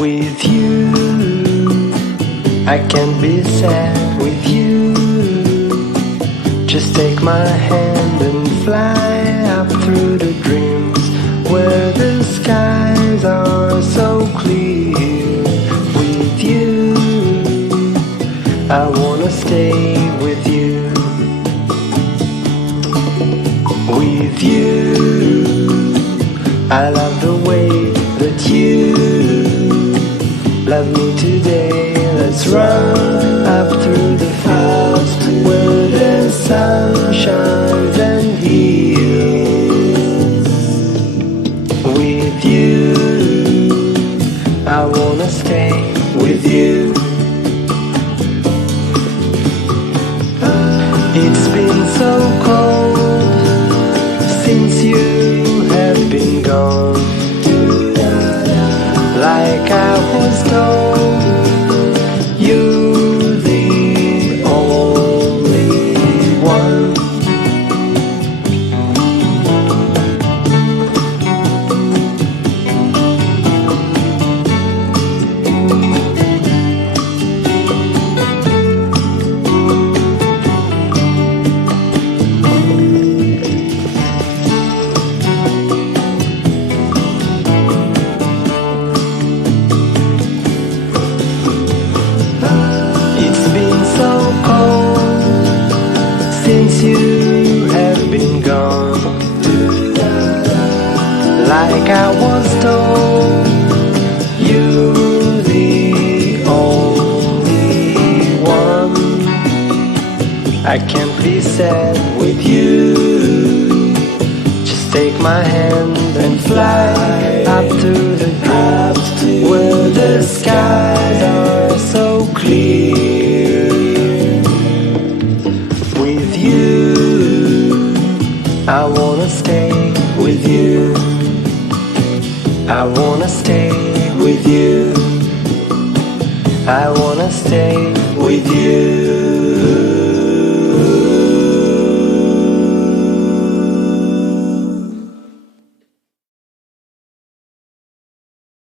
With you, I can't be sad with you. Just take my hand and fly up through the dreams where the skies are so clear. With you, I wanna stay with you. With you, I love the way that you love me today. Let's run up through the fields where the sun shines and heals. With you, I wanna stay with you. It's been so cold since you have been gone. Like I was told, you're the only one. Since you have been gone, like I was told, you're the only one. I can't be sad with you. Just take my hand and fly up to the dreams where the skies are so clear. With you, I wanna stay with you. I wanna stay with you. I wanna stay with you.